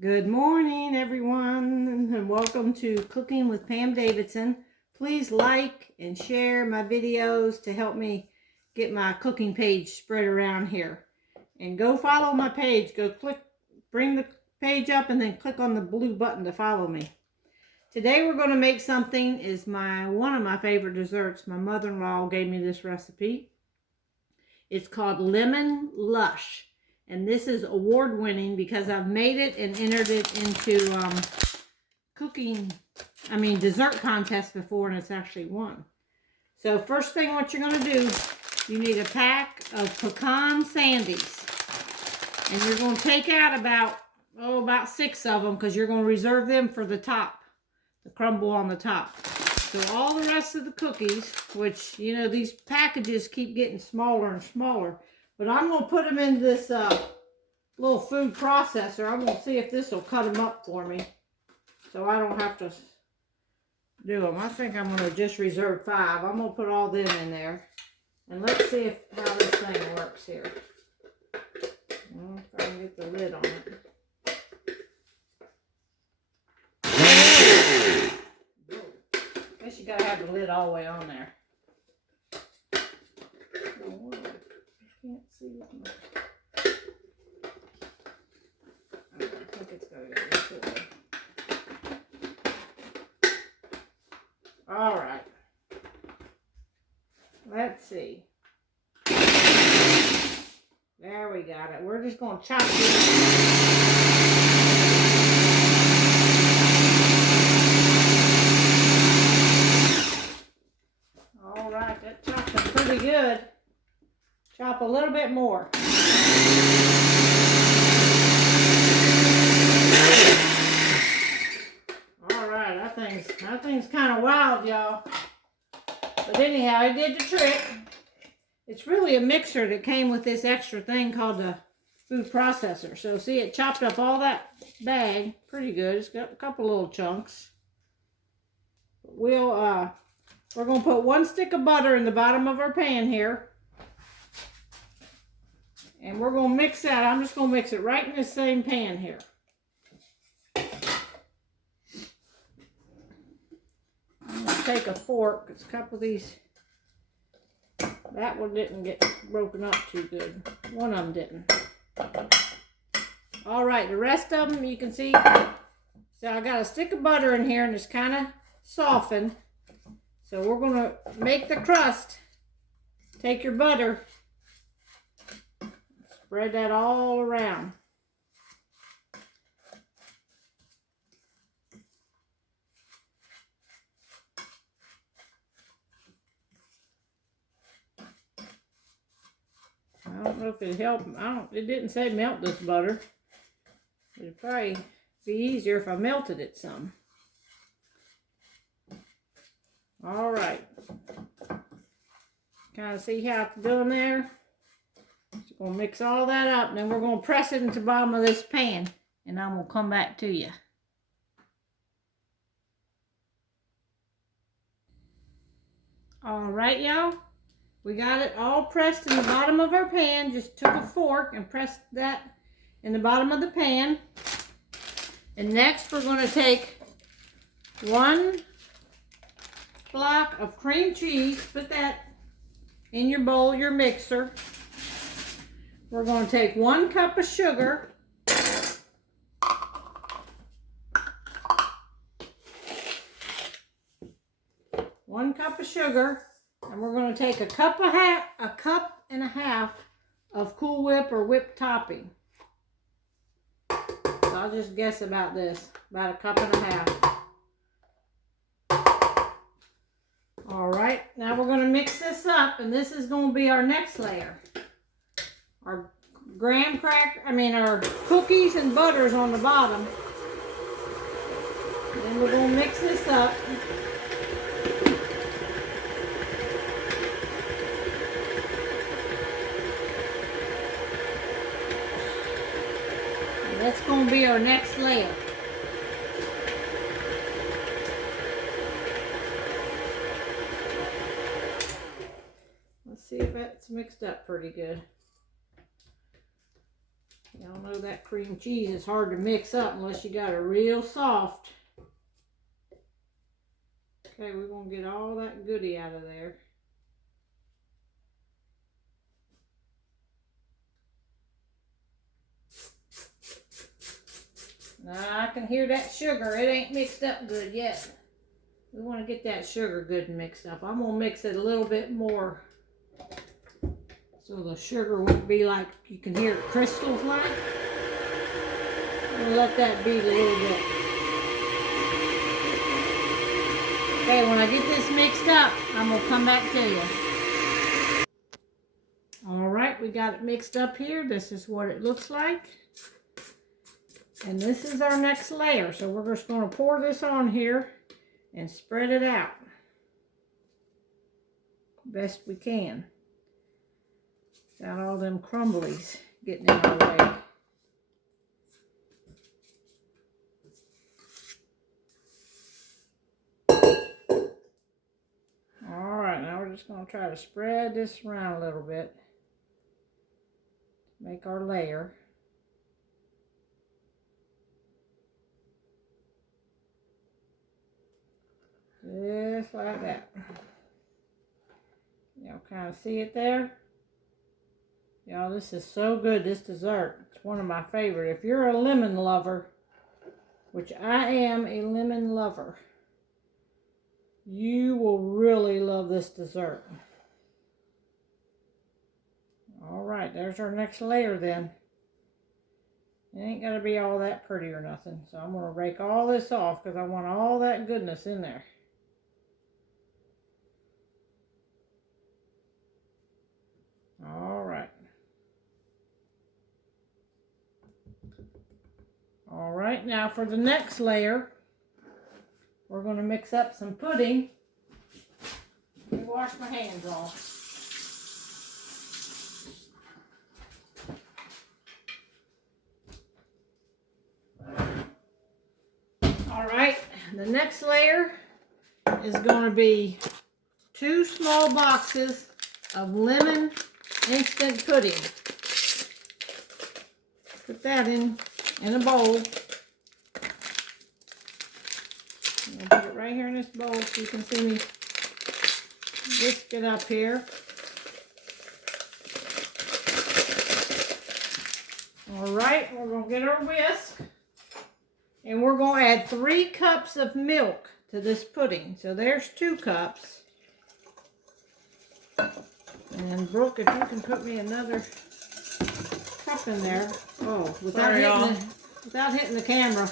Good morning, everyone, and welcome to Cooking with Pam Davidson. Please like and share my videos to help me get my cooking page spread around here. And go follow my page. Go bring the page up and then click on the blue button to follow me. Today we're going to make something is one of my favorite desserts. My mother-in-law gave me this recipe. It's called Lemon Lush. And this is award-winning because I've made it and entered it into dessert contests before, and it's actually won. So first thing what you're going to do, you need a pack of pecan sandies. And you're going to take out about 6 of them because you're going to reserve them for the top, the crumble on the top. So all the rest of the cookies, which, you know, these packages keep getting smaller and smaller. But I'm going to put them in this little food processor. I'm going to see if this will cut them up for me so I don't have to do them. I think I'm going to just reserve 5. I'm going to put all them in there. And let's see how this thing works here. If I can get the lid on it. I guess you got to have the lid all the way on there. Can't see with my... I think it's going to go this way. All right. Let's see. There we got it. We're just going to chop this. All right, that chopped them pretty good. Chop a little bit more. Alright, that thing's kind of wild, y'all. But anyhow, it did the trick. It's really a mixer that came with this extra thing called the food processor. So see, it chopped up all that bag pretty good. It's got a couple little chunks. We're going to put 1 stick of butter in the bottom of our pan here. And we're going to mix that. I'm just going to mix it right in the same pan here. I'm going to take a fork. Because a couple of these, that one didn't get broken up too good. One of them didn't. All right, the rest of them you can see. So I got a stick of butter in here and it's kind of softened. So we're going to make the crust. Take your butter. Spread that all around. I don't know if it helped. It didn't say melt this butter. It'd probably be easier if I melted it some. All right. Kind of see how it's doing there? So we're going to mix all that up, and then we're going to press it into the bottom of this pan, and I'm going to come back to you. All right, y'all. We got it all pressed in the bottom of our pan. Just took a fork and pressed that in the bottom of the pan. And next, we're going to take 1 block of cream cheese. Put that in your bowl, your mixer. We're going to take 1 cup of sugar. 1 cup of sugar. And we're going to take a cup and a half of Cool Whip or whipped topping. So I'll just guess about this. About a cup and a half. All right. Now we're going to mix this up. And this is going to be our next layer. Our our cookies and butters on the bottom. Then we're going to mix this up. And that's going to be our next layer. Let's see if that's mixed up pretty good. Y'all know that cream cheese is hard to mix up unless you got it real soft. Okay, we're going to get all that goodie out of there. Now I can hear that sugar. It ain't mixed up good yet. We want to get that sugar good and mixed up. I'm going to mix it a little bit more so the sugar won't be like you can hear it crystals like. We'll let that beat a little bit. Okay, when I get this mixed up, I'm going to come back to you. Alright, we got it mixed up here. This is what it looks like. And this is our next layer. So we're just going to pour this on here and spread it out best we can. Without all them crumblies getting in our way. Alright, now we're just going to try to spread this around a little bit. Make our layer. Just like that. Y'all kind of see it there? Y'all, this is so good, this dessert. It's one of my favorite. If you're a lemon lover, which I am a lemon lover, you will really love this dessert. Alright, there's our next layer then. It ain't going to be all that pretty or nothing. So I'm going to rake all this off because I want all that goodness in there. Alright. Alright, now for the next layer, we're going to mix up some pudding. Let me wash my hands off. Alright, the next layer is going to be 2 small boxes of lemon instant pudding. Put that in a bowl. I'm going to put it right here in this bowl so you can see me whisk it up here. Alright, we're going to get our whisk. And we're going to add 3 cups of milk to this pudding. So there's 2 cups. And Brooke, if you can put me another cup in there. Oh, without hitting the camera.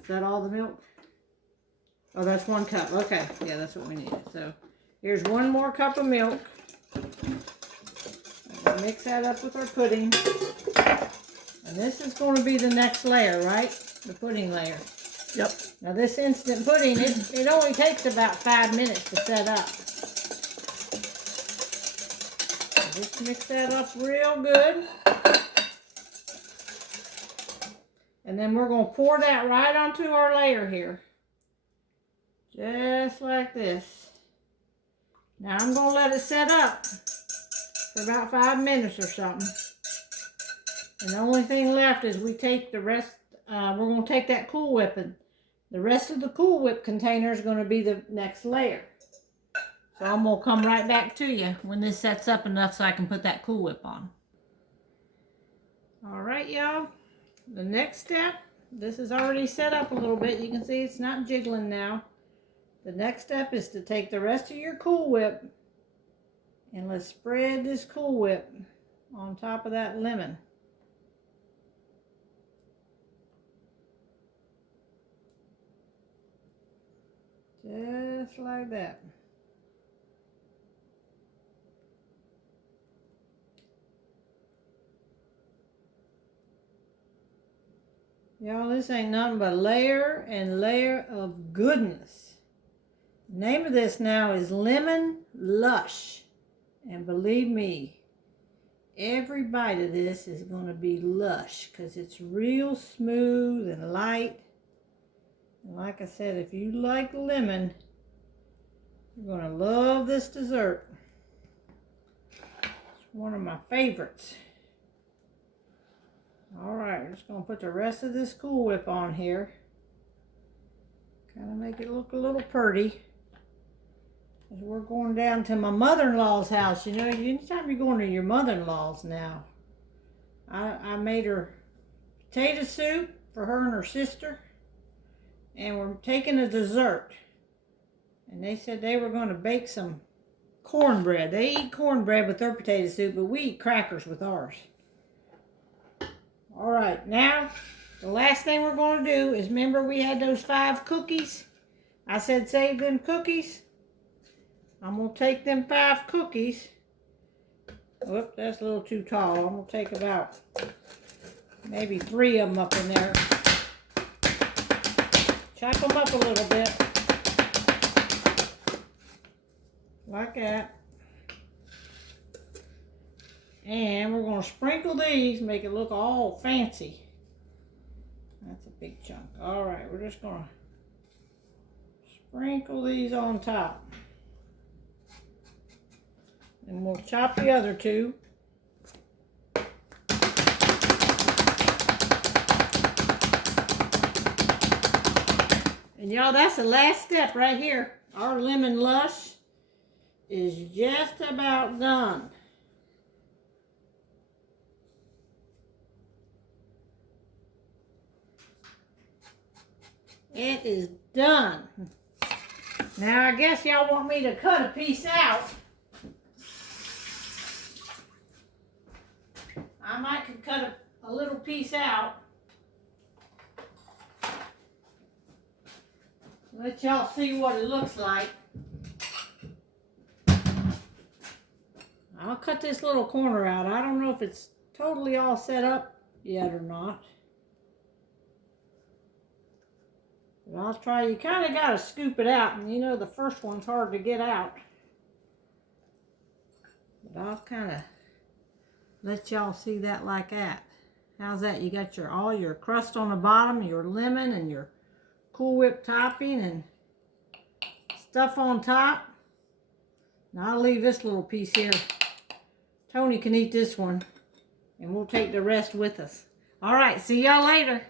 Is that all the milk? Oh, that's 1 cup. Okay, yeah, that's what we need. So here's 1 more cup of milk. We'll mix that up with our pudding. And this is going to be the next layer, right? The pudding layer. Yep. Now this instant pudding, it only takes about 5 minutes to set up. So just mix that up real good. And then we're going to pour that right onto our layer here. Just like this. Now I'm going to let it set up for about 5 minutes or something. And the only thing left is we take the rest, we're going to take that Cool Whip, and the rest of the Cool Whip container is going to be the next layer. So I'm going to come right back to you when this sets up enough so I can put that Cool Whip on. Alright, y'all. The next step, this is already set up a little bit. You can see it's not jiggling now. The next step is to take the rest of your Cool Whip and let's spread this Cool Whip on top of that lemon. Just like that. Y'all, this ain't nothing but layer and layer of goodness. The name of this now is Lemon Lush. And believe me, every bite of this is going to be lush because it's real smooth and light. And like I said, if you like lemon, You're going to love this dessert. It's one of my favorites. Alright, we're just going to put the rest of this Cool Whip on here. Kind of make it look a little pretty. As we're going down to my mother-in-law's house. You know, anytime you're going to your mother-in-law's now. I made her potato soup for her and her sister. And we're taking a dessert. And they said they were going to bake some cornbread. They eat cornbread with their potato soup, but we eat crackers with ours. Alright, now the last thing we're going to do is, remember we had those 5 cookies? I said save them cookies. I'm going to take them 5 cookies. Whoop, that's a little too tall. I'm going to take about maybe 3 of them up in there. Chop them up a little bit. Like that. And we're going to sprinkle these, make it look all fancy. That's a big chunk. Alright, we're just going to sprinkle these on top. And we'll chop the other 2. And y'all, that's the last step right here. Our Lemon Lush is just about done. It is done. Now I guess y'all want me to cut a piece out. I might could cut a little piece out. Let y'all see what it looks like. I'll cut this little corner out. I don't know if it's totally all set up yet or not. But I'll try. You kind of got to scoop it out. And you know the first one's hard to get out. But I'll kind of let y'all see that like that. How's that? You got all your crust on the bottom, your lemon and your Cool Whip topping and stuff on top. Now I'll leave this little piece here. Tony can eat this one and we'll take the rest with us. All right, see y'all later.